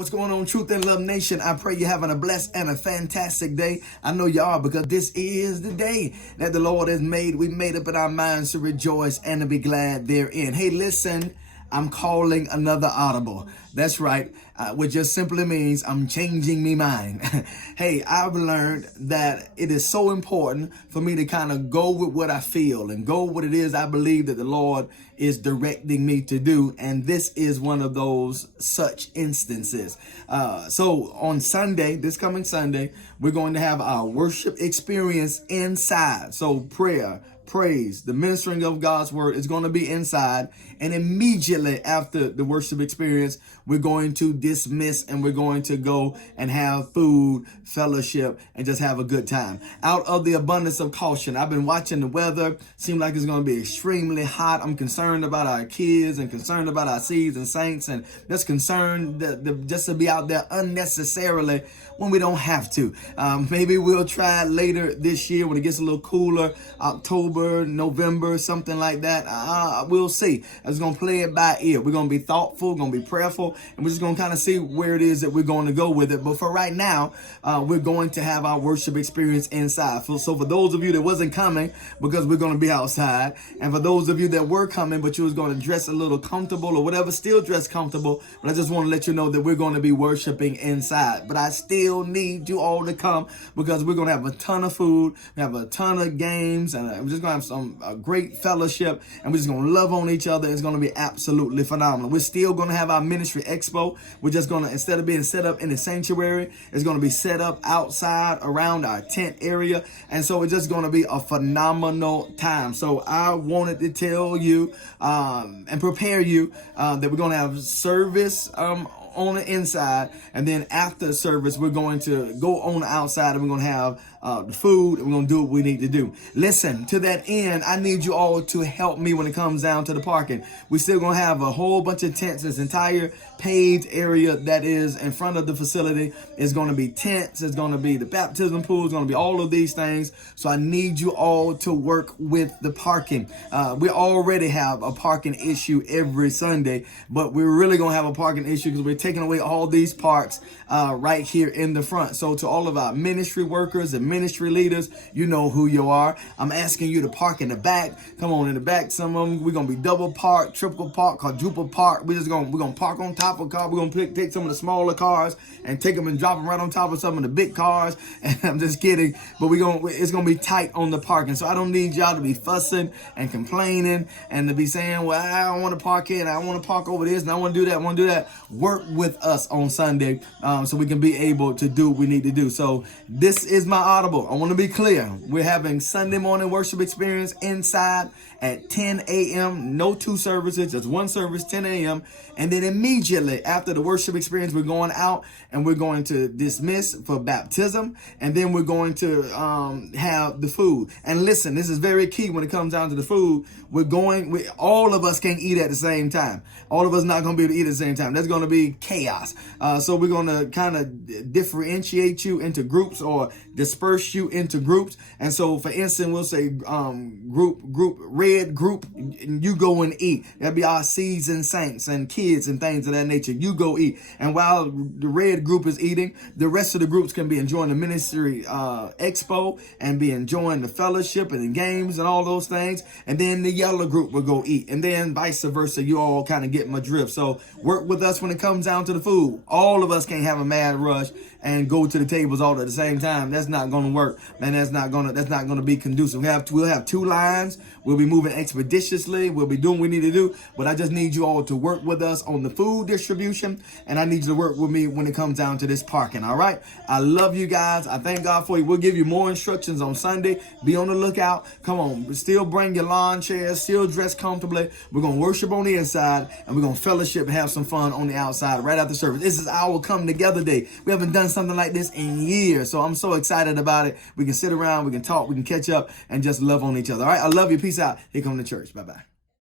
What's going on, Truth and Love Nation? I pray you're having a blessed and a fantastic day. I know you are, because this is the day that the Lord has made. We made up in our minds to rejoice and to be glad therein. Hey, listen, I'm calling another audible. That's right, which just simply means I'm changing me mind. Hey, I've learned that it is so important for me to kind of go with what I feel and go with what it is I believe that the Lord is directing me to do. And this is one of those such instances. So on Sunday, this coming Sunday, we're going to have our worship experience inside. So prayer, praise, the ministering of God's word is going to be inside. And immediately after the worship experience, we're going to dismiss and we're going to go and have food, fellowship, and just have a good time. Out of the abundance of caution, I've been watching the weather. Seems like it's going to be extremely hot. I'm concerned about our kids and concerned about our seeds and saints, and just concerned just to be out there unnecessarily when we don't have to. Maybe we'll try later this year when it gets a little cooler, October, November, something like that. We'll see. I'm just going to play it by ear. We're going to be thoughtful, going to be prayerful, and we're just going to kind of see where it is that we're going to go with it. But for right now, we're going to have our worship experience inside. So for those of you that wasn't coming because we're going to be outside, and for those of you that were coming but you was going to dress a little comfortable or whatever, still dress comfortable, but I just want to let you know that we're going to be worshiping inside. But I still need you all to come, because we're going to have a ton of food, we have a ton of games, and we're just going to have a great fellowship, and we're just going to love on each other. It's going to be absolutely phenomenal. We're still going to have our ministry expo. We're just going to, instead of being set up in the sanctuary, it's going to be set up outside around our tent area. And so it's just going to be a phenomenal time. So I wanted to tell you and prepare you that we're going to have service on the inside, and then after service we're going to go on the outside, and we're going to have the food, and we're going to do what we need to do. Listen, to that end, I need you all to help me when it comes down to the parking. We're still going to have a whole bunch of tents. This entire paved area that is in front of the facility is going to be tents. It's going to be the baptism pool. It's going to be all of these things. So I need you all to work with the parking. We already have a parking issue every Sunday, but we're really going to have a parking issue because we're taking away all these parks right here in the front. So to all of our ministry workers and ministry leaders, you know who you are. I'm asking you to park in the back. Come on in the back. Some of them we're gonna be double park, triple park, quadruple park. We're gonna park on top of cars. We're gonna take some of the smaller cars and take them and drop them right on top of some of the big cars. And I'm just kidding, but it's gonna be tight on the parking. So I don't need y'all to be fussing and complaining and to be saying, well, I don't want to park here, and I want to park over this, and I want to do that, I want to do that. Work with us on Sunday so we can be able to do what we need to do. So this is my audible. I want to be clear. We're having Sunday morning worship experience inside at 10 a.m. No two services, just one service, 10 a.m. And then immediately after the worship experience, we're going out and we're going to dismiss for baptism. And then we're going to have the food. And listen, this is very key when it comes down to the food. All of us can't eat at the same time. All of us not going to be able to eat at the same time. That's going to be chaos. So we're going to kind of differentiate you into groups or disperse you into groups. And so, for instance, we'll say red group, and you go and eat. That'll be our seasoned saints and kids and things of that nature. You go eat. And while the red group is eating, the rest of the groups can be enjoying the ministry expo and be enjoying the fellowship and the games and all those things. And then the yellow group will go eat. And then vice versa. You all kind of get my drift. So work with us when it comes down to the food. All of us can't have a mad rush and go to the tables all at the same time. That's not going to work, man. That's not going to be conducive. We'll have two lines. We'll be moving expeditiously. We'll be doing what we need to do. But I just need you all to work with us on the food distribution, and I need you to work with me when it comes down to this parking. All right. I love you guys. I thank God for you. We'll give you more instructions on Sunday. Be on the lookout. Come on. Still bring your lawn chairs. Still dress comfortably. We're going to worship on the inside, and we're going to fellowship and have some fun on the outside right after service. This is our come together day. We haven't done something like this in years, so I'm so excited about it. We can sit around, we can talk, we can catch up, and just love on each other. All right, I love you. Peace out. Here come the church. Bye-bye.